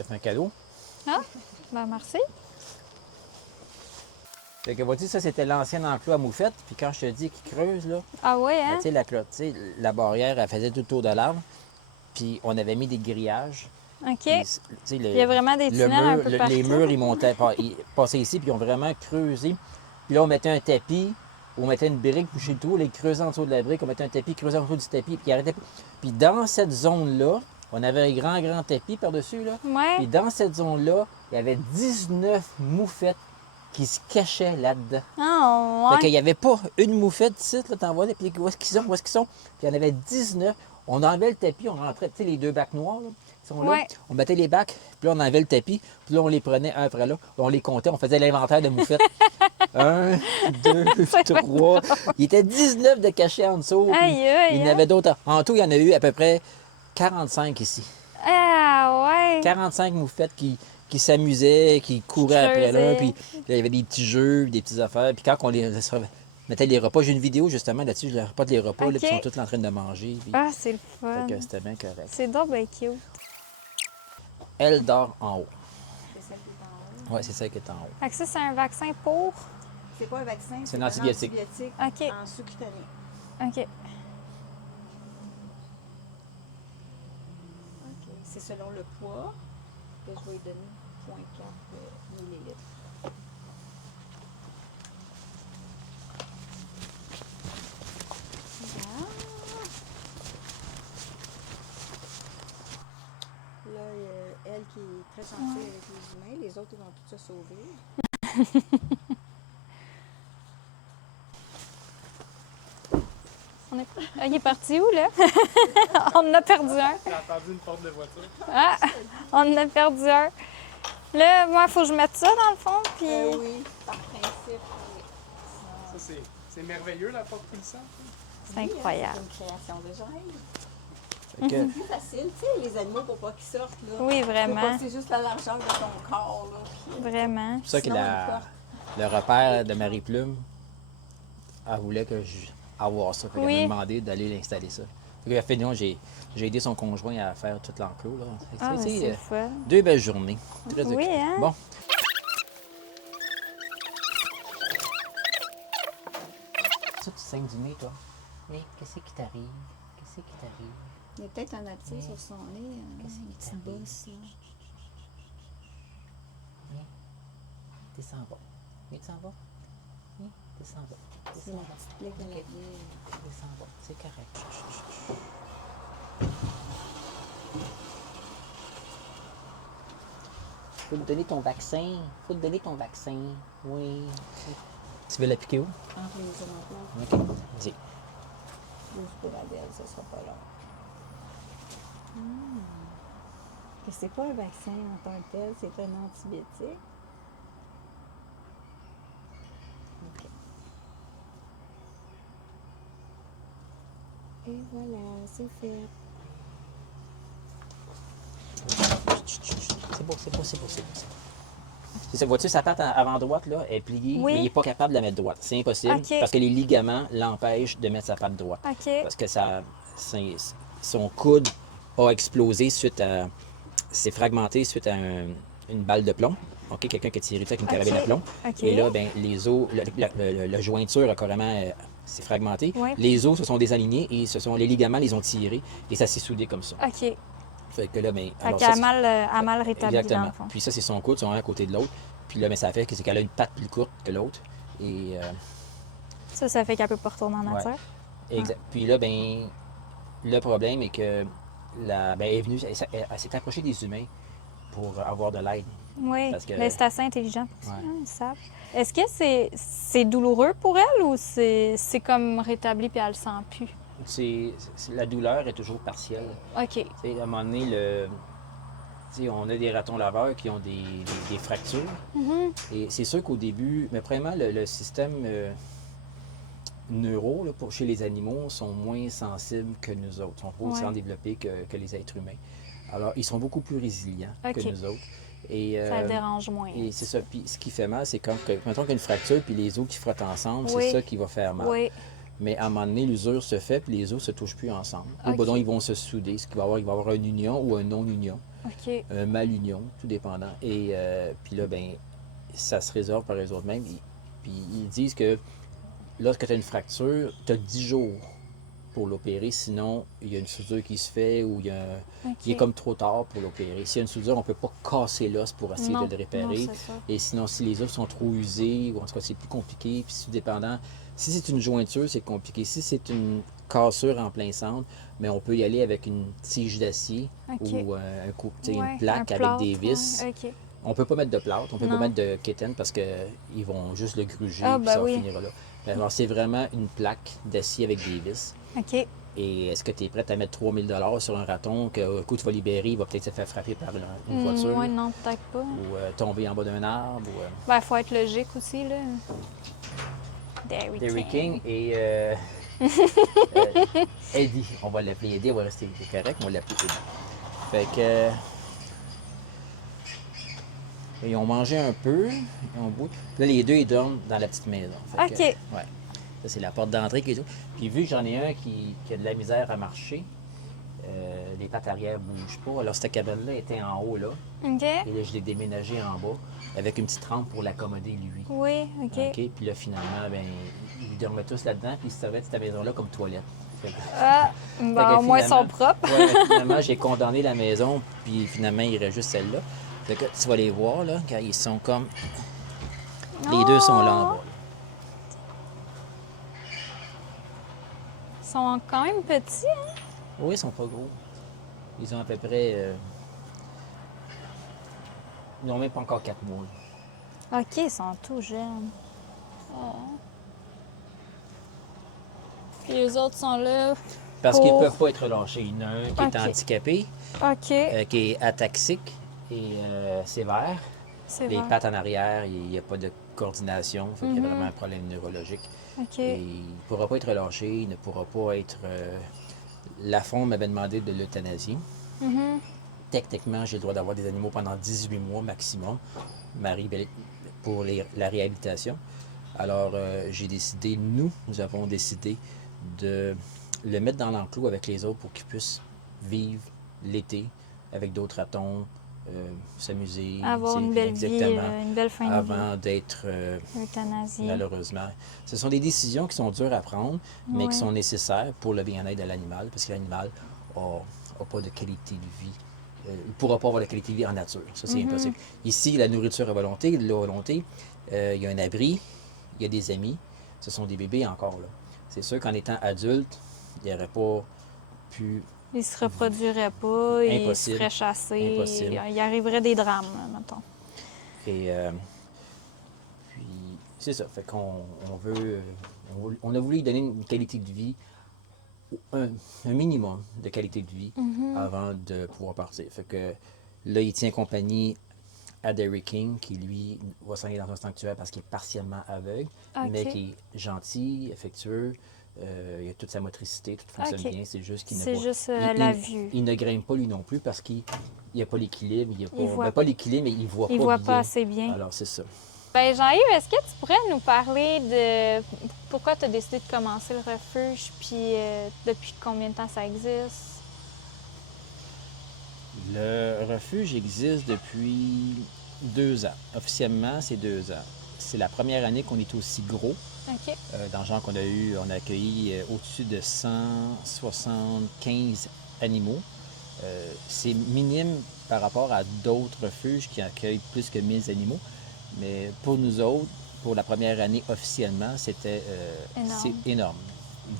te fais un cadeau. Ah, ben merci. Fait que, vois-tu, ça, c'était l'ancien enclos à moufette. Puis quand je te dis qu'il creuse, là, Ah oui, ben, hein? tu sais, la barrière, elle faisait tout le tour de l'arbre. Puis on avait mis des grillages. OK. Puis, tu sais, Il y a vraiment des tunnels un peu les partout. murs, ils montaient, ils passaient ici, puis ils ont vraiment creusé. Puis là, on mettait un tapis, on mettait une brique, puis chez le trou, les creusaient en dessous de la brique, on mettait un tapis, creusait en dessous du tapis, puis il arrêtait. Puis dans cette zone-là, on avait un grand tapis par-dessus, là. Ouais. Puis dans cette zone-là, il y avait 19 moufettes qui se cachaient là-dedans. Ah, Fait ouais. qu'il n'y avait pas une moufette ici, là, t'en vois, puis où est-ce qu'ils sont, où est-ce qu'ils sont? Puis il y en avait 19. On enlevait le tapis, on rentrait, tu sais, les deux bacs noirs, là, ils sont là. Ouais. On mettait les bacs, puis là, on enlevait le tapis, puis là, on les prenait un après l'autre, on les comptait, on faisait l'inventaire de moufettes. 1, 2, 3. Il était 19 de cachés en dessous. Puis Aïe, aïe, il y en hein? avait d'autres. En tout, il y en a eu à peu près 45 ici. Ah, ouais. 45 moufettes qui s'amusaient, qui couraient après l'un. creusaient. Puis là, il y avait des petits jeux, des petites affaires. Puis quand on les mettait les repas, j'ai une vidéo justement là-dessus, je repas les repas, là, OK. puis ils sont tous en train de manger. Puis, Ah, c'est le fun. fait que c'était bien correct. C'est donc bien cute. Elle dort en haut. C'est celle qui est en haut. Oui, c'est celle qui est en haut. Fait que ça, c'est un vaccin pour... C'est pas un vaccin, C'est un un antibiotique. OK. en sous-cutané. OK. OK. C'est selon le poids que je vais lui donner 0,4 millilitres. Là, elle qui est très gentille avec les humains, les autres ils vont tous se sauver. Ah, il est parti où, là? On en a perdu un. J'ai entendu une porte de voiture. Ah, on en a perdu un. Là, moi, il faut que je mette ça, dans le fond, puis... Oui, par principe, oui. Ça, c'est merveilleux, la porte pulsante. C'est incroyable. C'est une création de gêne. Fait que, C'est plus facile, tu sais, les animaux pour pas qu'ils sortent. Là. Oui, Faut vraiment. pas que c'est juste la largeur de ton corps. Là, puis, Vraiment. c'est pour ça que Sinon, ils portent. le repère de Marie Plume, elle voulait que je avoir ça. Fait qu'elle Oui. m'a demandé d'aller l'installer ça. Fait que, finalement, j'ai aidé son conjoint à faire tout l'enclos. Là. Fait que, Ah, tu mais sais, c'est le fun. 2 belles journées. Très Oui, occupées. hein? Bon. Ça, tu saignes du nez, toi? Mais qu'est-ce qui t'arrive? Qu'est-ce qui t'arrive? Il y a peut-être un abcès sur son nez, Qu'est-ce une qui petite t'arrive? bosse. Là. Descends bas. Oui, descends bas. Oui, descends bas. C'est Descends la bas. petite plaie de la bière. Descends bas. C'est correct. Chut, chut, chut, chut. Faut te donner ton vaccin. Faut te donner ton vaccin. Oui. Tu veux l'appliquer où? Entre les omoplates, OK. Dis. juste pour Adèle, ça sera pas long. Que c'est pas un vaccin en tant que tel, c'est un antibiotique. OK. Et voilà, c'est fait. C'est beau, c'est beau, c'est beau, c'est beau. C'est ça, vois-tu, sa patte avant droite, là, est pliée, Oui. mais il n'est pas capable de la mettre droite. C'est impossible OK. parce que les ligaments l'empêchent de mettre sa patte droite. OK. Parce que son coude a explosé suite à... C'est fragmenté suite à une balle de plomb. OK, quelqu'un qui a tiré ça avec une carabine à plomb. OK. Et là, ben, les os, la jointure a carrément... c'est fragmenté. Ouais. Les os se sont désalignés et les ligaments les ont tirés et ça s'est soudé comme ça. OK. Fait que là, ben, Fait alors qu'elle ça, a mal rétabli, dans exactement. le fond. Puis ça, c'est son coude, sont un à côté de l'autre. Puis là, ben, ça fait que c'est qu'elle a une patte plus courte que l'autre. Et Ça fait qu'elle peut pas retourner en nature. exact. Puis là, ben, le problème est que ben, elle est venue, elle s'est approchée des humains pour avoir de l'aide. Oui, Parce que- mais c'est assez intelligent pour ça, Ouais. hein, ils savent. Est-ce que c'est douloureux pour elle ou c'est comme rétabli puis elle le sent plus? La douleur est toujours partielle. OK. Tu sais, à un moment donné, tu sais, on a des ratons laveurs qui ont des fractures. Et c'est sûr qu'au début, mais premièrement, le système neuro là, chez les animaux sont moins sensibles que nous autres. Ils sont pas aussi Ouais. développés que les êtres humains. Alors, ils sont beaucoup plus résilients OK. que nous autres. Et, Ça le dérange moins. et c'est ça. Puis ce qui fait mal, c'est quand, mettons qu'il y a une fracture, puis les os qui frottent ensemble, Oui. c'est ça qui va faire mal. Oui. Mais à un moment donné, l'usure se fait, puis les os se touchent plus ensemble. Ou OK. ben donc, ils vont se souder. Ce qu'il va y avoir, il va y avoir une union ou un non-union. OK. un mal-union, tout dépendant. Et puis là, ben, ça se résorbe par les autres mêmes. Puis ils disent que lorsque tu as une fracture, tu as 10 jours pour l'opérer, sinon il y a une soudure qui se fait ou il est OK. comme trop tard pour l'opérer. S'il y a une soudure, on ne peut pas casser l'os pour essayer Non, de le non, réparer. c'est ça. Et sinon, si les os sont trop usés, ou en tout cas c'est plus compliqué, puis tout dépendant. Si c'est une jointure, c'est compliqué. Si c'est une cassure en plein centre, mais on peut y aller avec une tige d'acier OK. ou Ouais, une plaque un avec plâtre, des vis. ouais. OK. On peut pas mettre de plâtre, on peut pas Non. mettre de kitten parce qu'ils vont juste le gruger Ah, puis ben ça oui. finira là. Alors c'est vraiment une plaque d'acier avec des vis. OK. Et est-ce que tu es prête à mettre 3000 sur un raton que, au coup, tu vas libérer, il va peut-être se faire frapper par une voiture Ouais, non, peut-être pas. ou tomber en bas d'un arbre? Ou, Ben, faut être logique aussi, là. Derry King et Eddie. On va l'appeler Eddie, on va rester correct, on va l'appeler Eddie. Fait que. Ils ont mangé un peu, ils ont bu. Puis là, les deux, ils dorment dans la petite maison. Fait que, OK. ouais. Ça, c'est la porte d'entrée qui est ouverte. Puis vu que j'en ai un qui a de la misère à marcher, les pattes arrière ne bougent pas. Alors, cette cabane-là était en haut, là. OK. Et là, je l'ai déménagé en bas avec une petite rampe pour l'accommoder, lui. Oui, OK. OK? Puis là, finalement, ben, ils dormaient tous là-dedans, puis ils se servaient de cette maison-là comme toilette. Fait que- Ah, Fait ben, que au moins, ils sont finalement- propres. Ouais, finalement, j'ai condamné la maison, puis finalement, il reste juste celle-là. Fait que tu vas les voir, là, car ils sont comme... Les deux sont là en bas. Là. Ils sont quand même petits, hein? Oui, ils sont pas gros. Ils ont à peu près... Ils n'ont même pas encore 4 mois. Là. OK, ils sont tout jeunes. Oh. Puis les autres sont là. Parce qu'ils ne Pour- peuvent pas être lâchés. Il y en a un qui Ok. est handicapé, OK. qui est ataxique et sévère. C'est Les vrai. pattes en arrière, il n'y a pas de coordination. Fait qu'il y a vraiment un problème neurologique. OK. Et il ne pourra pas être relâché, il ne pourra pas être... La FON m'avait demandé de l'euthanasie. Mhm. Techniquement, j'ai le droit d'avoir des animaux pendant 18 mois maximum, Marie, pour la réhabilitation. Alors, j'ai décidé, nous avons décidé de le mettre dans l'enclos avec les autres pour qu'il puisse vivre l'été avec d'autres ratons, s'amuser. Avoir une belle vie, une belle fin de avant d'être vie. Euthanasie. malheureusement. Ce sont des décisions qui sont dures à prendre, mais Ouais. qui sont nécessaires pour le bien-être de l'animal, parce que l'animal n'a pas de qualité de vie. Il ne pourra pas avoir de qualité de vie en nature. Ça, c'est impossible. Ici, la nourriture à volonté, la volonté, il y a un abri, il y a des amis. Ce sont des bébés encore, là. C'est sûr qu'en étant adulte, il n'y aurait pas pu... Ils se reproduiraient pas, ils se Impossible. feraient chasser. Impossible. Il arriverait des drames, là, mettons. Et puis, c'est ça. Fait qu'on veut... on a voulu lui donner une qualité de vie, un minimum de qualité de vie avant de pouvoir partir. Fait que là, il tient compagnie à Derry King, qui lui va s'en aller dans un sanctuaire parce qu'il est partiellement aveugle, Ok. mais qui est gentil, affectueux. Il a toute sa motricité, tout fonctionne Ok. bien. C'est juste qu'il ne C'est voit- juste il- la il- vue. Il ne grimpe pas lui non plus parce qu'il n'a pas l'équilibre. Il Il voit- pas l'équilibre, mais il voit Il pas voit bien. pas assez bien. Alors, c'est ça. Ben, Jean-Yves, est-ce que tu pourrais nous parler de pourquoi tu as décidé de commencer le refuge, puis depuis combien de temps ça existe? Le refuge existe depuis 2 ans. Officiellement, c'est 2 ans. C'est la première année qu'on est aussi gros. OK. Dans le genre qu'on a eu, on a accueilli au-dessus de 175 animaux. C'est minime par rapport à d'autres refuges qui accueillent plus que 1000 animaux. Mais pour nous autres, pour la première année officiellement, c'était Énorme. c'est énorme.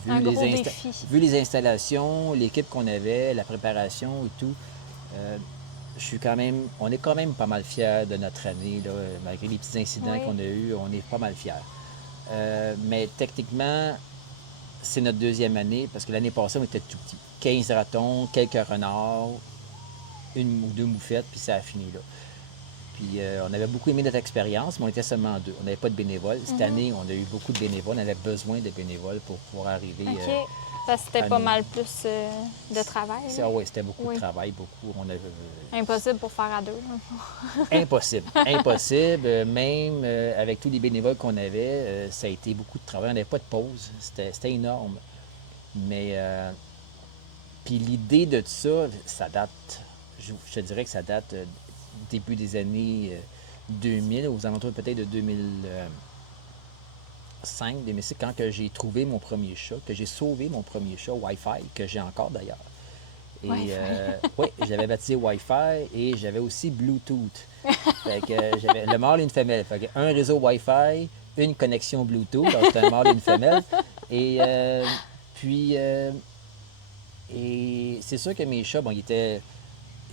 Un gros défi. Vu les installations, l'équipe qu'on avait, la préparation et tout, on est quand même pas mal fiers de notre année, là, malgré les petits incidents Oui. qu'on a eus, on est pas mal fiers. Mais techniquement, c'est notre deuxième année, parce que l'année passée, on était tout petit. 15 ratons, quelques renards, une ou deux moufettes, puis ça a fini là. Puis on avait beaucoup aimé notre expérience, mais on était seulement 2. On n'avait pas de bénévoles. Cette année, on a eu beaucoup de bénévoles. On avait besoin de bénévoles pour pouvoir arriver. OK. Parce que c'était à pas nous. mal plus de travail. là. Oui, c'était beaucoup Oui. de travail, beaucoup. On avait, Impossible pour faire à deux. là. impossible. Impossible. Même avec tous les bénévoles qu'on avait, ça a été beaucoup de travail. On n'avait pas de pause. C'était énorme. Mais puis l'idée de ça, ça date je te dirais que ça date début des années 2000, aux alentours peut-être de 2005, 2006, quand que j'ai trouvé mon premier chat, que j'ai sauvé mon premier chat Wi-Fi, que j'ai encore d'ailleurs. Et Wi-Fi. oui, j'avais baptisé Wi-Fi et j'avais aussi Bluetooth. Fait que j'avais le mâle et une femelle. Fait que un réseau Wi-Fi, une connexion Bluetooth, donc c'était un mâle et une femelle. Et puis, et c'est sûr que mes chats, bon, ils étaient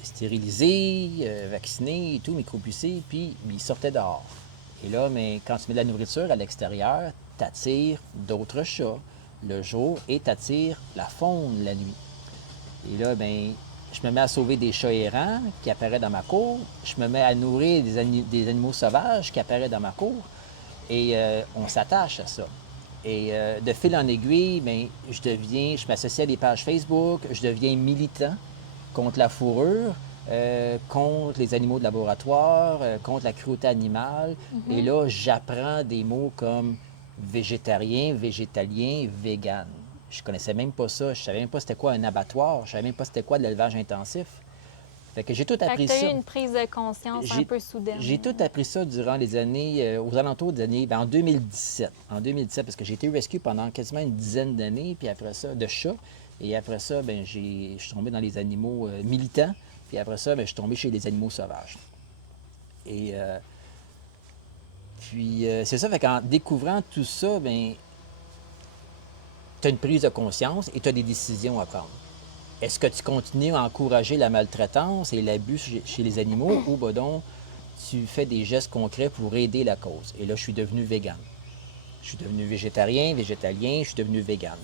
stérilisés, vaccinés et tout, micropucés, puis ils sortaient dehors. Et là, mais quand tu mets de la nourriture à l'extérieur, tu attires d'autres chats le jour et tu attires la faune la nuit. Et là, ben, je me mets à sauver des chats errants qui apparaissent dans ma cour. Je me mets à nourrir des animaux sauvages qui apparaissent dans ma cour. Et on s'attache à ça. Et de fil en aiguille, bien, je m'associe à des pages Facebook, je deviens militant contre la fourrure, contre les animaux de laboratoire, contre la cruauté animale. Et là, j'apprends des mots comme végétarien, végétalien, vegan. Je connaissais même pas ça. Je savais même pas c'était quoi un abattoir. Je savais même pas c'était quoi de l'élevage intensif. Fait que j'ai tout Fait appris que tu as ça. eu une prise de conscience un peu soudaine. J'ai tout appris ça durant les années, aux alentours des années, en 2017. En 2017, parce que j'ai été rescue pendant quasiment une dizaine d'années, puis après ça, de chats. Et après ça, ben, je suis tombé dans les animaux militants. Puis après ça, ben, je suis tombé chez les animaux sauvages. Et puis, c'est ça, fait qu'en découvrant tout ça, ben, tu as une prise de conscience et tu as des décisions à prendre. Est-ce que tu continues à encourager la maltraitance et l'abus chez les animaux ou ben donc tu fais des gestes concrets pour aider la cause? Et là, je suis devenu vegan. Je suis devenu végétarien, végétalien, je suis devenu vegan.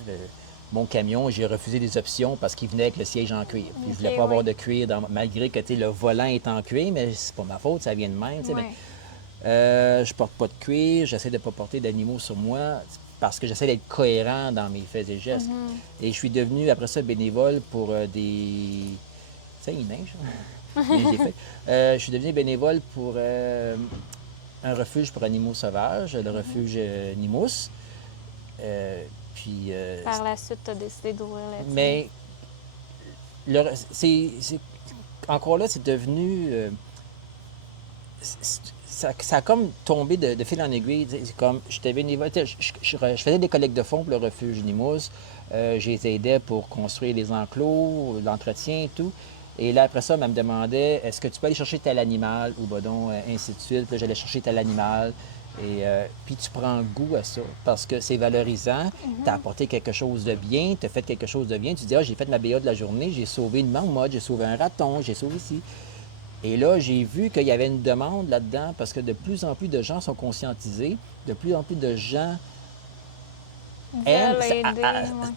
Mon camion, j'ai refusé des options parce qu'il venait avec le siège en cuir. Puis je voulais pas avoir de cuir, malgré que le volant est en cuir, mais c'est pas ma faute, ça vient de même. Ouais. Je porte pas de cuir, j'essaie de ne pas porter d'animaux sur moi parce que j'essaie d'être cohérent dans mes faits et gestes. Et je suis devenu, après ça, bénévole pour des... Ça, il neige, hein? J'ai fait. Je suis devenu bénévole pour un refuge pour animaux sauvages, le refuge Nimous. Puis... Par la suite, tu as décidé d'ouvrir la tienne. mais encore là, c'est devenu... ça a comme tombé de fil en aiguille. C'est comme, j'étais bénévole, je faisais des collectes de fonds pour le refuge Nimous. J'ai aidé pour construire les enclos, l'entretien et tout. Et là, après ça, elle me demandait, est-ce que tu peux aller chercher tel animal ou ben donc, ainsi de suite. Puis là, j'allais chercher tel animal. Et puis tu prends goût à ça parce que c'est valorisant. Tu as apporté quelque chose de bien, tu as fait quelque chose de bien. Tu dis, ah, j'ai fait ma BA de la journée, j'ai sauvé une marmotte, j'ai sauvé un raton, j'ai sauvé ici. Et là, j'ai vu qu'il y avait une demande là-dedans parce que de plus en plus de gens sont conscientisés, de plus en plus de gens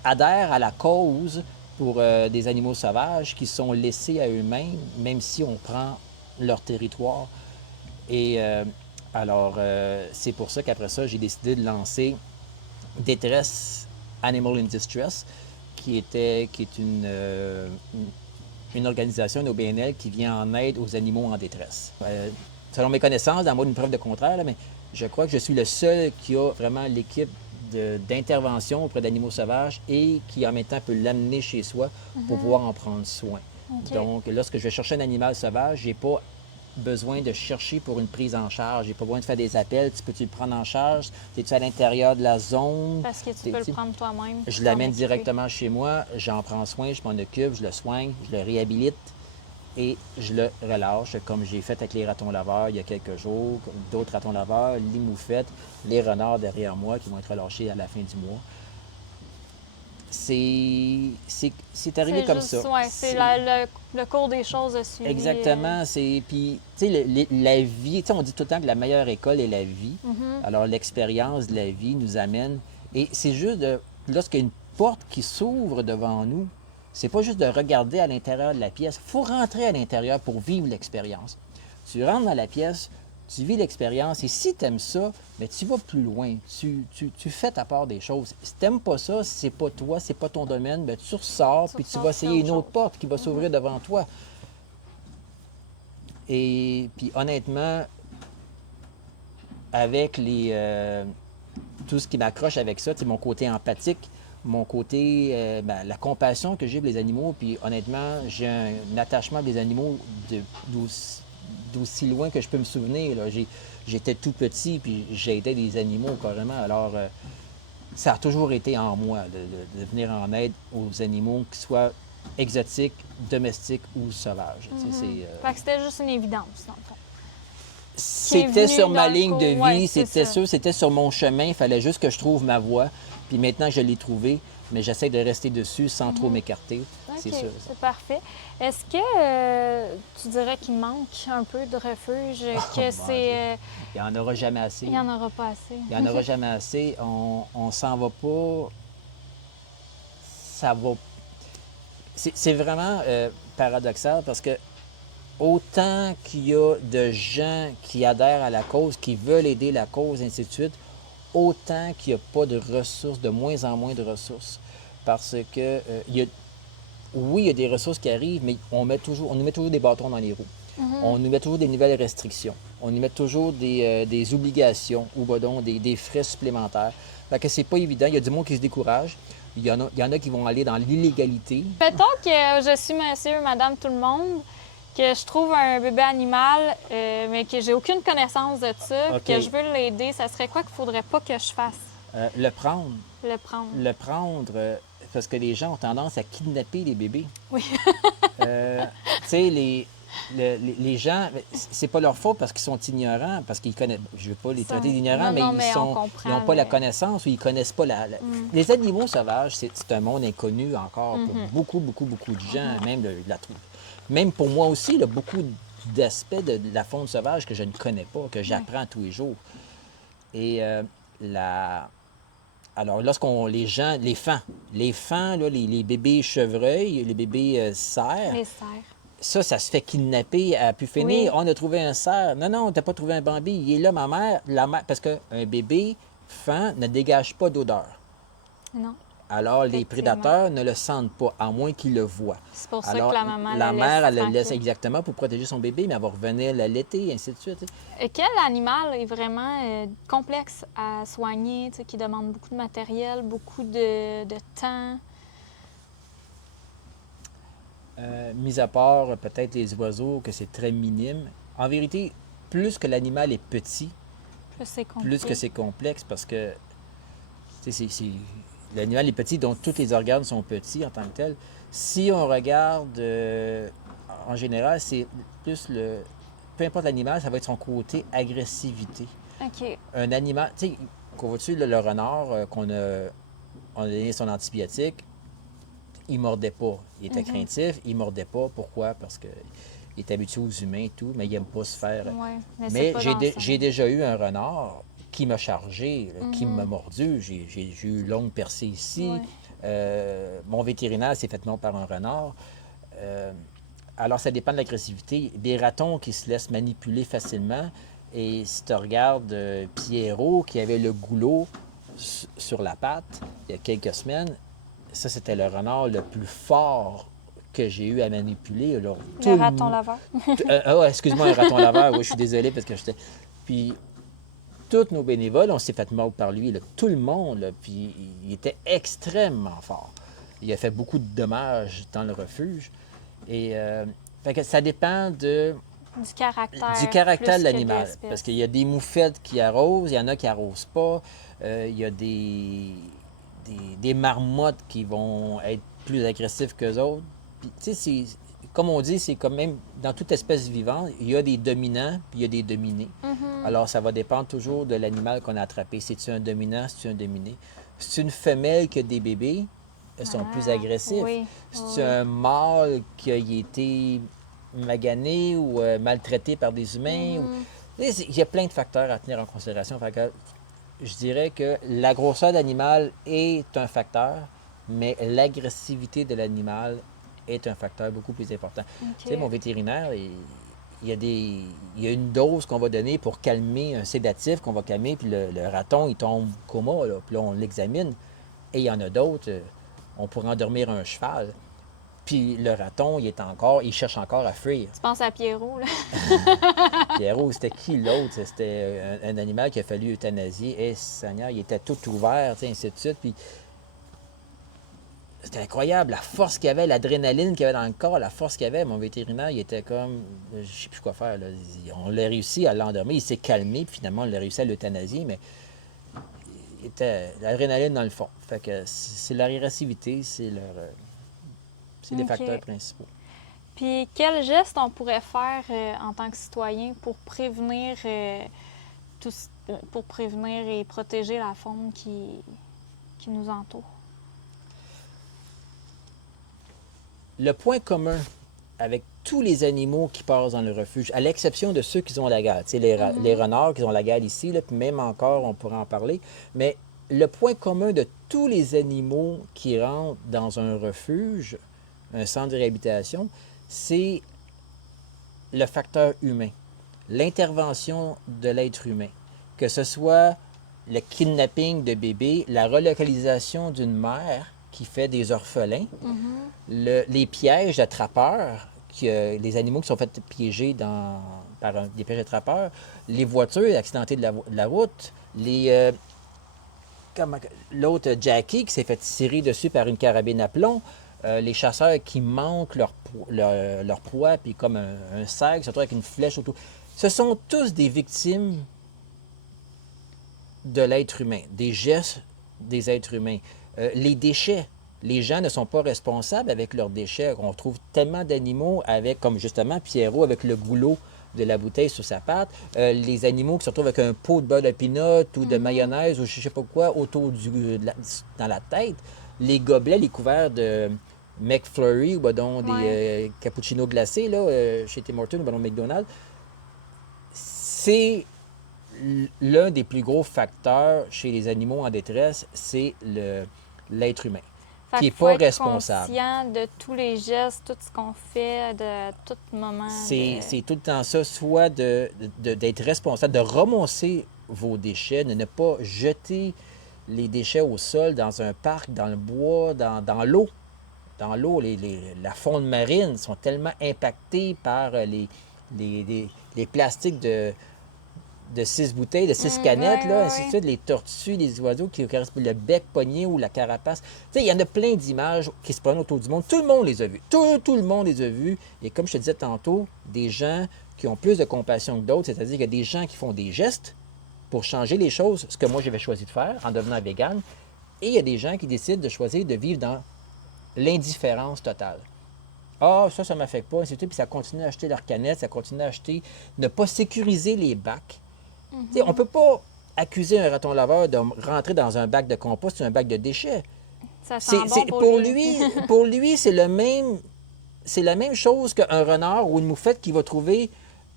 adhèrent à la cause pour des animaux sauvages qui sont laissés à eux-mêmes, même si on prend leur territoire. Et alors, c'est pour ça qu'après ça, j'ai décidé de lancer Détresse Animal in Distress, qui est une organisation, une OBNL, qui vient en aide aux animaux en détresse. Selon mes connaissances, dans le mot d'une preuve de contraire, là, mais je crois que je suis le seul qui a vraiment l'équipe d'intervention auprès d'animaux sauvages et qui en même temps peut l'amener chez soi pour pouvoir en prendre soin. Okay. Donc, lorsque je vais chercher un animal sauvage, j'ai pas besoin de chercher pour une prise en charge. J'ai pas besoin de faire des appels. Peux-tu le prendre en charge? Es-tu à l'intérieur de la zone? Parce que tu peux le prendre toi-même. Je l'amène directement chez moi, j'en prends soin, je m'en occupe, je le soigne, je le réhabilite et je le relâche, comme j'ai fait avec les ratons laveurs il y a quelques jours, d'autres ratons laveurs, les moufettes, les renards derrière moi qui vont être relâchés à la fin du mois. C'est arrivé comme ça. Ouais, c'est le cours des choses à suivre. Exactement. Puis, tu sais, la vie, tu sais, on dit tout le temps que la meilleure école est la vie. Alors, l'expérience de la vie nous amène. Et c'est juste lorsqu'il y a une porte qui s'ouvre devant nous, c'est pas juste de regarder à l'intérieur de la pièce. Il faut rentrer à l'intérieur pour vivre l'expérience. Tu rentres dans la pièce, tu vis l'expérience et si tu aimes ça, bien, tu vas plus loin. Tu fais ta part des choses. Si tu n'aimes pas ça, si c'est pas toi, c'est pas ton domaine, bien, tu ressors puis tu vas essayer une autre porte qui va s'ouvrir devant toi. Et puis honnêtement, avec tout ce qui m'accroche avec ça, c'est mon côté empathique. mon côté, la compassion que j'ai pour les animaux, puis honnêtement, j'ai un attachement pour les animaux d'aussi loin que je peux me souvenir. Là. J'étais tout petit, puis j'aidais des animaux carrément. Alors, ça a toujours été en moi de venir en aide aux animaux, qu'ils soient exotiques, domestiques ou sauvages. Tu sais, Fait que c'était juste une évidence, dans le fond. c'était venu sur ma dans le ligne de cours, ouais, vie, c'est c'était ça. sûr, c'était sur mon chemin. Il fallait juste que je trouve ma voie. Puis maintenant, je l'ai trouvée, mais j'essaie de rester dessus sans trop m'écarter. C'est OK, sûr. c'est parfait. Est-ce que tu dirais qu'il manque un peu de refuge, que mon c'est... Il n'y en aura jamais assez. il n'y en aura pas assez. Il n'y en aura jamais assez. On s'en va pas. Ça va. C'est vraiment paradoxal parce que autant qu'il y a de gens qui adhèrent à la cause, qui veulent aider la cause, ainsi de suite, autant qu'il n'y a pas de ressources, de moins en moins de ressources. Parce que oui, il y a des ressources qui arrivent, mais on nous met toujours des bâtons dans les roues. On nous met toujours des nouvelles restrictions. On nous met toujours des obligations ou des frais supplémentaires. Fait que c'est pas évident. Il y a du monde qui se décourage. Il y en a qui vont aller dans l'illégalité. Mettons que je suis monsieur, madame, tout le monde, que je trouve un bébé animal, mais que j'ai aucune connaissance de ça, OK. que je veux l'aider, ça serait quoi qu'il faudrait pas que je fasse? Le prendre. Le prendre. Le prendre, parce que les gens ont tendance à kidnapper les bébés. Oui. Tu sais, les gens, c'est pas leur faute parce qu'ils sont ignorants, parce qu'ils connaissent. Je veux pas les traiter d'ignorants, Non, mais mais on comprend, ils n'ont pas la mais- connaissance ou ils connaissent pas Les animaux sauvages, c'est un monde inconnu encore pour beaucoup, beaucoup, beaucoup de gens, même pour moi aussi, là, beaucoup d'aspects de la faune sauvage que je ne connais pas, que j'apprends tous les jours. Et alors, les fans, là, les bébés chevreuils, les bébés cerfs, Les cerfs. ça se fait kidnapper à pu finir. Oui. On a trouvé un cerf. Non, t'as pas trouvé un Bambi. Il est là, ma mère. Parce qu'un bébé fan ne dégage pas d'odeur. Non. Alors, les Effectivement. prédateurs ne le sentent pas, à moins qu'ils le voient. C'est pour ça Alors, que la maman la mère, elle le laisse tranquille. exactement pour protéger son bébé, mais elle va revenir l'allaiter, et ainsi de suite. Quel animal est vraiment complexe à soigner, tu sais, qui demande beaucoup de matériel, beaucoup de temps? Mis à part peut-être les oiseaux, que c'est très minime. En vérité, plus que l'animal est petit, Plus c'est compliqué. plus que c'est complexe, parce que tu sais, l'animal est petit, donc tous les organes sont petits en tant que tels. Si on regarde, en général, c'est plus peu importe l'animal, ça va être son côté agressivité. OK. Un animal, tu sais, qu'on voit-tu, le renard, on a donné son antibiotique, il mordait pas. Il était craintif, il mordait pas. Pourquoi? Parce qu'il est habitué aux humains et tout, mais il n'aime pas se faire. Ouais, mais c'est Mais pas j'ai dans son- j'ai déjà eu un renard qui m'a chargé, là, qui m'a mordu. J'ai eu une longue percée ici. Ouais. Mon vétérinaire s'est fait mordre par un renard. Alors, ça dépend de l'agressivité. Des ratons qui se laissent manipuler facilement. Et si tu regardes Pierrot, qui avait le goulot sur la patte il y a quelques semaines, ça, c'était le renard le plus fort que j'ai eu à manipuler. Alors, tout Le le raton monde- laveur. excuse-moi, un raton laveur. Oui, je suis désolé parce que j'étais. Puis, tous nos bénévoles, on s'est fait mordre par lui. Là. Tout le monde, là, puis il était extrêmement fort. Il a fait beaucoup de dommages dans le refuge. Et fait que ça dépend Du caractère. du caractère plus de que l'animal. l'espèce. Parce qu'il y a des moufettes qui arrosent, il y en a qui arrosent pas. Il y a des marmottes qui vont être plus agressifs qu'eux autres. Puis, tu sais, comme on dit, c'est comme même dans toute espèce vivante, il y a des dominants puis il y a des dominés. Alors, ça va dépendre toujours de l'animal qu'on a attrapé. C'est-tu un dominant, c'est-tu un dominé? C'est une femelle qui a des bébés, elles sont plus agressifs. oui, C'est un mâle qui a été magané ou maltraité par des humains. Il y a plein de facteurs à tenir en considération. Fait que, je dirais que la grosseur d'animal est un facteur, mais l'agressivité de l'animal est un facteur beaucoup plus important. Tu sais, mon vétérinaire, il y a une dose qu'on va donner pour calmer un sédatif qu'on va calmer, puis le raton, il tombe coma, là, puis là, on l'examine. Et il y en a d'autres, on pourrait endormir un cheval. Puis le raton, il cherche encore à fuir. Tu penses à Pierrot, là? Pierrot, c'était qui l'autre? C'était un animal qu'il a fallu euthanasier. Et Seigneur, il était tout ouvert, tu sais, ainsi de suite. Puis c'était incroyable, la force qu'il y avait, l'adrénaline qu'il y avait dans le corps, la force qu'il y avait. Mon vétérinaire, il était comme, je ne sais plus quoi faire. Là. On l'a réussi à l'endormir, il s'est calmé, puis finalement, on l'a réussi à l'euthanasier, mais il était l'adrénaline dans le fond. Fait que c'est leur agressivité, c'est les OK. facteurs principaux. Puis quel geste on pourrait faire en tant que citoyen pour prévenir pour prévenir et protéger la faune qui nous entoure? Le point commun avec tous les animaux qui passent dans le refuge, à l'exception de ceux qui ont la gale, tu sais, les renards qui ont la gale ici, là, puis même encore, on pourrait en parler, mais le point commun de tous les animaux qui rentrent dans un refuge, un centre de réhabilitation, c'est le facteur humain, l'intervention de l'être humain, que ce soit le kidnapping de bébés, la relocalisation d'une mère qui fait des orphelins, les pièges d'attrapeurs, les animaux qui sont faits piéger par des pièges d'attrapeurs, les voitures accidentées de la route, l'autre Jackie qui s'est fait tirer dessus par une carabine à plomb, les chasseurs qui manquent leur proie, puis comme un cerf, surtout avec une flèche autour. Ce sont tous des victimes de l'être humain, des gestes des êtres humains. Les déchets, les gens ne sont pas responsables avec leurs déchets. On trouve tellement d'animaux avec, comme justement Pierrot, avec le goulot de la bouteille sur sa patte, les animaux qui se retrouvent avec un pot de beurre de pinot ou de mayonnaise ou je ne sais pas quoi autour dans la tête, les gobelets, les couverts de McFlurry ou des cappuccinos glacés là, chez Tim Hortons ou McDonald's, c'est l'un des plus gros facteurs chez les animaux en détresse, c'est l'être humain, qui n'est pas responsable. Conscient de tous les gestes, tout ce qu'on fait, de tout moment. C'est tout le temps ça, soit d'être responsable, de ramasser vos déchets, de ne pas jeter les déchets au sol, dans un parc, dans le bois, dans l'eau. Dans l'eau, la faune marine sont tellement impactées par les plastiques de 6 bouteilles, de 6 canettes, là, ainsi de suite, les tortues, les oiseaux qui correspondent le bec pogné ou la carapace. Tu sais, il y en a plein d'images qui se prennent autour du monde. Tout le monde les a vues. Tout le monde les a vues. Et comme je te disais tantôt, des gens qui ont plus de compassion que d'autres, c'est-à-dire qu'il y a des gens qui font des gestes pour changer les choses, ce que moi j'avais choisi de faire en devenant végane, et il y a des gens qui décident de choisir de vivre dans l'indifférence totale. Ah, ça ne m'affecte pas, ainsi de suite, puis ça continue à acheter leurs canettes, ça continue à acheter, ne pas sécuriser les bacs. On ne peut pas accuser un raton laveur de rentrer dans un bac de compost ou un bac de déchets. Ça sent bon pour lui, c'est la même chose qu'un renard ou une moufette qui va trouver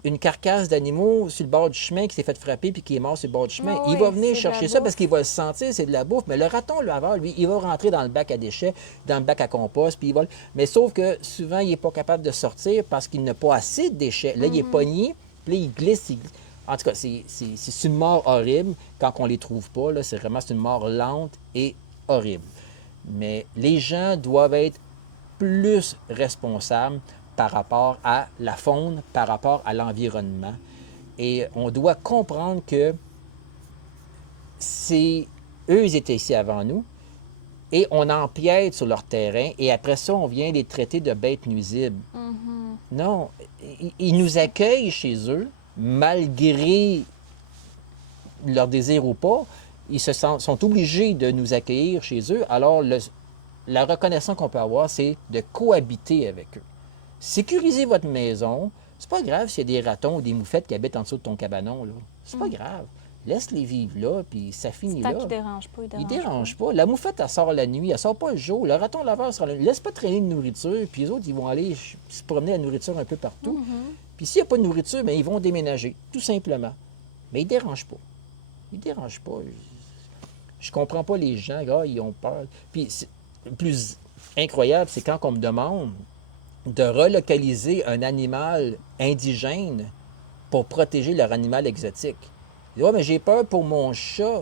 une carcasse d'animaux sur le bord du chemin qui s'est fait frapper puis qui est mort sur le bord du chemin. Il va venir chercher ça parce qu'il va le sentir, c'est de la bouffe. Mais le raton laveur, lui, il va rentrer dans le bac à déchets, dans le bac à compost, puis il va... Mais sauf que souvent, il n'est pas capable de sortir parce qu'il n'a pas assez de déchets. Là, il est pogné, puis là, il glisse. En tout cas, c'est une mort horrible quand on ne les trouve pas. Là, c'est une mort lente et horrible. Mais les gens doivent être plus responsables par rapport à la faune, par rapport à l'environnement. Et on doit comprendre que eux, ils étaient ici avant nous, et on empiète sur leur terrain, et après ça, on vient les traiter de bêtes nuisibles. Non, ils nous accueillent chez eux, malgré leur désir ou pas. Ils sont obligés de nous accueillir chez eux. Alors, la reconnaissance qu'on peut avoir, c'est de cohabiter avec eux. Sécurisez votre maison. C'est pas grave s'il y a des ratons ou des moufettes qui habitent en dessous de ton cabanon. C'est pas grave. Laisse-les vivre là, puis ça finit là. Tant qu'ils ne dérangent pas, ils dérangent pas. La moufette, elle sort la nuit, elle sort pas le jour. Le raton laveur sort la nuit. Laisse pas traîner de nourriture, puis les autres, ils vont aller se promener la nourriture un peu partout. Puis s'il n'y a pas de nourriture, bien, ils vont déménager, tout simplement. Mais ils ne dérangent pas. Ils ne dérangent pas. Je comprends pas les gens, ils ont peur. Puis le plus incroyable, c'est quand on me demande de relocaliser un animal indigène pour protéger leur animal exotique. Je dis, ouais, mais j'ai peur pour mon chat.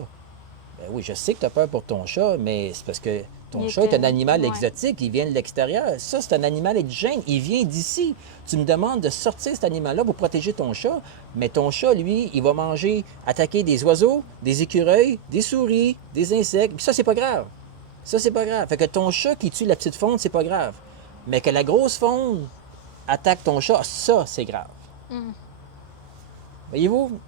Ben oui, je sais que tu as peur pour ton chat, mais c'est parce que ton chat est un animal exotique, il vient de l'extérieur. Ça, c'est un animal indigène, il vient d'ici. Tu me demandes de sortir cet animal-là pour protéger ton chat, mais ton chat, lui, il va attaquer des oiseaux, des écureuils, des souris, des insectes. Puis ça, c'est pas grave. Ça, c'est pas grave. Fait que ton chat qui tue la petite faune, c'est pas grave. Mais que la grosse faune attaque ton chat, ça, c'est grave. Mm. Voyez-vous,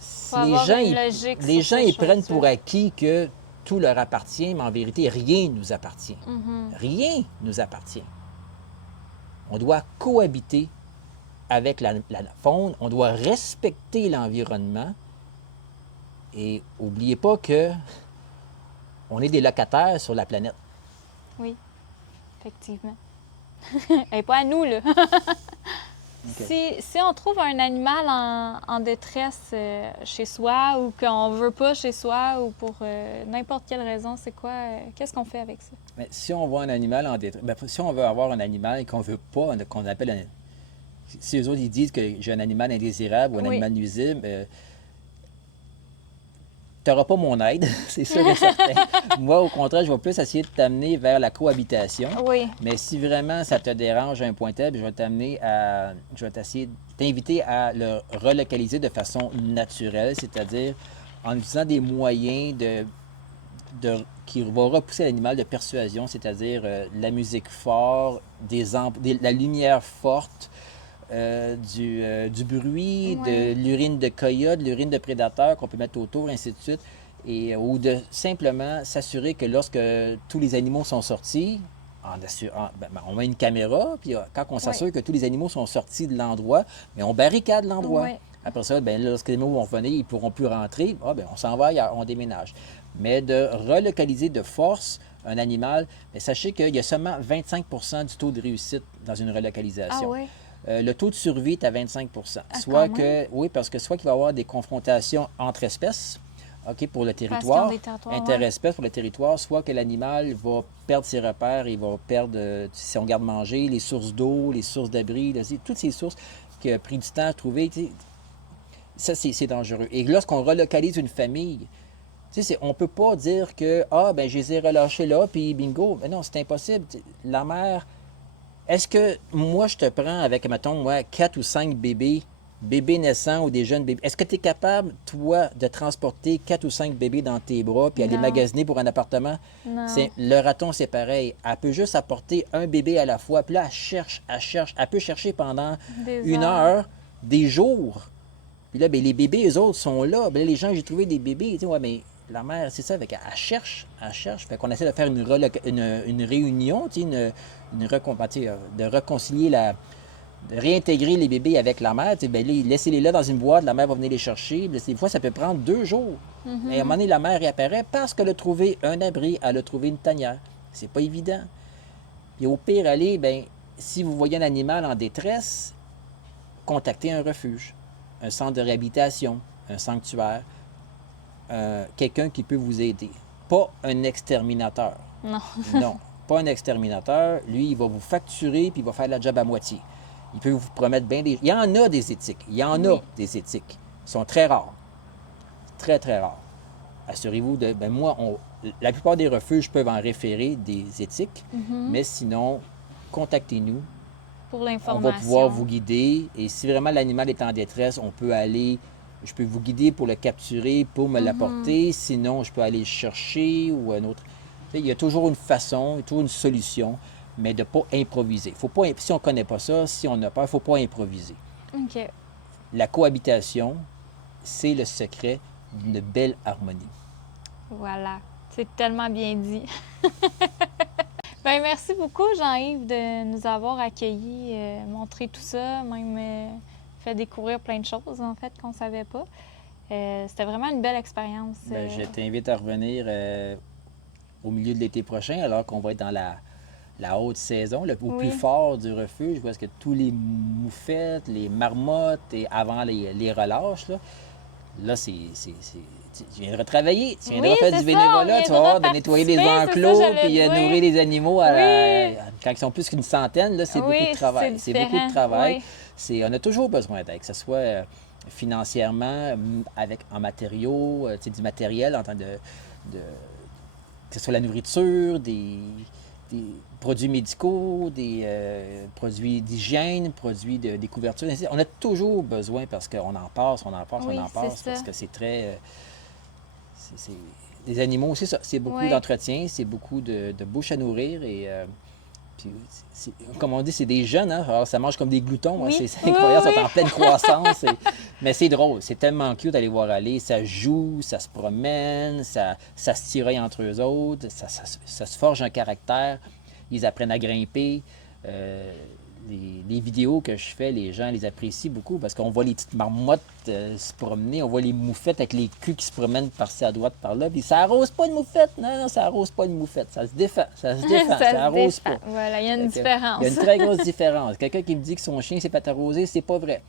Faut avoir une logique les sur gens ces ils prennent choses-là. pour acquis que tout leur appartient, mais en vérité, rien ne nous appartient. Mhm. Rien nous appartient. On doit cohabiter avec la faune, on doit respecter l'environnement et n'oubliez pas que on est des locataires sur la planète. Oui, effectivement. Et pas à nous, là. Si on trouve un animal en détresse chez soi ou qu'on veut pas chez soi ou pour n'importe quelle raison, c'est quoi? Qu'est-ce qu'on fait avec ça? Mais si on voit un animal en détresse, si on veut avoir un animal qu'on veut pas, qu'on appelle un... Si eux autres ils disent que j'ai un animal indésirable ou un Oui. animal nuisible, tu n'auras pas mon aide, c'est sûr et certain. Moi, au contraire, je vais plus essayer de t'amener vers la cohabitation. Oui. Mais si vraiment ça te dérange à un point tel, je vais t'amener à. Je vais t'essayer t'inviter à le relocaliser de façon naturelle, c'est-à-dire en utilisant des moyens qui vont repousser l'animal de persuasion, c'est-à-dire la musique forte, la lumière forte, du bruit, Ouais. de l'urine de coyote, de l'urine de prédateur qu'on peut mettre autour, ainsi de suite. Ou de simplement s'assurer que lorsque tous les animaux sont sortis, on met une caméra, puis quand on s'assure que tous les animaux sont sortis de l'endroit, mais on barricade l'endroit. Ouais. Après ça, bien, lorsque les animaux vont venir, ils ne pourront plus rentrer. On s'en va ailleurs, on déménage. Mais de relocaliser de force un animal, bien, sachez qu'il y a seulement 25 du taux de réussite dans une Ah relocalisation. oui. Le taux de survie est à 25 Ah, soit quand que, oui, parce que soit qu'il va y avoir des confrontations entre espèces, OK, pour le Parce qu'ils territoire, ont des territoires, interespèces pour le territoire, soit que l'animal va perdre ses repères, il va perdre, si on garde manger, les sources d'eau, les sources d'abri, toutes ces sources qui a pris du temps à trouver, ça, c'est dangereux. Et lorsqu'on relocalise une famille, on ne peut pas dire que, ben, je les ai relâchés là, puis bingo. Mais non, c'est impossible. La mère, est-ce que moi, je te prends avec, mettons, 4 ou 5 bébés naissants ou des jeunes bébés, est-ce que tu es capable, toi, de transporter 4 ou 5 bébés dans tes bras puis aller Non. magasiner pour un appartement? Non. Le raton, c'est pareil. Elle peut juste apporter un bébé à la fois. Puis là, elle peut chercher pendant Des une heure, des jours. Puis là, ben, les bébés, eux autres, sont là. Ben, là, les gens, j'ai trouvé des bébés. Ils disent, ouais, mais la mère, c'est ça. Elle cherche. Fait qu'on essaie de faire une réunion, de réconcilier de réintégrer les bébés avec la mère. Ben, laissez-les là dans une boîte, la mère va venir les chercher. Des fois, ça peut prendre 2 jours. Et à un moment donné, la mère réapparaît parce qu'elle a trouvé un abri, elle a trouvé une tanière. C'est pas évident. Puis au pire, allez, ben, si vous voyez un animal en détresse, contactez un refuge, un centre de réhabilitation, un sanctuaire, quelqu'un qui peut vous aider. Pas un exterminateur. Non. Non, pas un exterminateur. Lui, il va vous facturer puis il va faire la job à moitié. Il peut vous promettre bien des... Il y en a des éthiques. Il y en a des éthiques. Ils sont très rares. Très, très rares. Assurez-vous de... Ben moi, la plupart des refuges peuvent en référer des éthiques, mais sinon, contactez-nous. Pour On l'information. va pouvoir vous guider. Et si vraiment l'animal est en détresse, je peux vous guider pour le capturer, pour me l'apporter. Sinon, je peux aller le chercher ou un autre. Il y a toujours une façon, il y a toujours une solution, mais de ne pas improviser. Faut pas, si on ne connaît pas ça, si on a peur, il ne faut pas improviser. OK. La cohabitation, c'est le secret d'une belle harmonie. Voilà. C'est tellement bien dit. Ben merci beaucoup, Jean-Yves, de nous avoir accueillis, montré tout ça, même fait découvrir plein de choses, en fait, qu'on ne savait pas. C'était vraiment une belle expérience. Ben, je t'invite à revenir au milieu de l'été prochain, alors qu'on va être dans la haute saison, au plus fort du refuge, où est-ce que tous les moufettes, les marmottes, et avant les relâches, là tu viendras travailler, tu viendras faire du bénévolat, tu vas voir, de nettoyer les enclos, puis nourrir les animaux quand ils sont plus qu'une centaine, là, c'est beaucoup de travail. C'est beaucoup de travail. On a toujours besoin d'aide, que ce soit financièrement, en matériaux, du matériel, en tant que ce soit la nourriture, des produits médicaux, des produits d'hygiène, produits des couvertures. On a toujours besoin parce qu'on en passe, Oui, parce que c'est très... les animaux, c'est ça. C'est beaucoup Ouais. d'entretien, c'est beaucoup de bouche à nourrir. Et puis, comme on dit, c'est des jeunes. Hein? Alors, ça mange comme des gloutons. Hein? Oui. C'est incroyable, Oui, ils sont en pleine croissance. Mais c'est drôle. C'est tellement cute d'aller voir aller. Ça joue, ça se promène, ça se tiraille entre eux autres. Ça se forge un caractère. Ils apprennent à grimper. Les vidéos que je fais, les gens les apprécient beaucoup parce qu'on voit les petites marmottes se promener, on voit les moufettes avec les culs qui se promènent par-ci à droite, par là. Puis ça arrose pas une moufette. Non, non, ça arrose pas une moufette. Ça se défend. Ça se défend. ça se arrose défend. pas. Voilà, il y a une Fait que, différence. Il y a une très grosse différence. Quelqu'un qui me dit que son chien s'est pas arrosé, c'est pas vrai.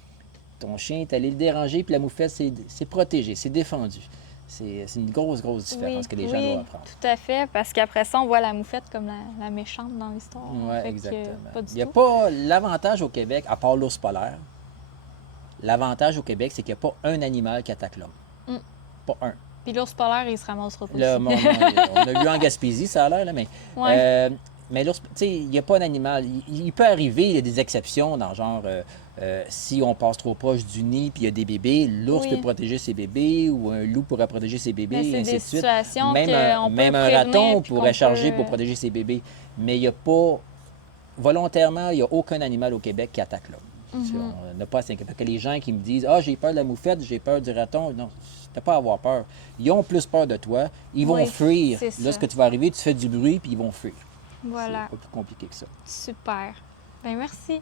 Ton chien est allé le déranger, puis la moufette, c'est protégé, c'est défendu. C'est une grosse, grosse différence que les gens doivent apprendre. Tout à fait, parce qu'après ça, on voit la moufette comme la méchante dans l'histoire. Oui, Fait que, exactement. pas du Il n'y a tout. pas l'avantage au Québec, à part l'ours polaire, l'avantage au Québec, c'est qu'il n'y a pas un animal qui attaque l'homme. Mm. Pas un. Puis l'ours polaire, il se ramassera pas Là, aussi. on a vu en Gaspésie, ça a l'air, là, mais. Ouais. Mais l'ours, tu sais, il n'y a pas d'animal. Il peut arriver, il y a des exceptions dans genre. Si on passe trop proche du nid puis il y a des bébés, l'ours Oui. peut protéger ses bébés ou un loup pourrait protéger ses bébés, Mais et c'est ainsi des de suite. situations Même qu'on peut même un prévenir, raton puis pourrait qu'on charger peut- pour protéger ses bébés. Mais il n'y a pas. Volontairement, il n'y a aucun animal au Québec qui attaque l'homme. Mhm. On n'a pas à s'inquiéter. Fait que les gens qui me disent Ah, j'ai peur de la moufette, j'ai peur du raton, non, tu n'as pas à avoir peur. Ils ont plus peur de toi. Ils vont Oui, fuir. c'est ça. Lorsque tu vas arriver, tu fais du bruit, puis ils vont fuir. Voilà, C'est pas plus compliqué que ça. super. Ben merci.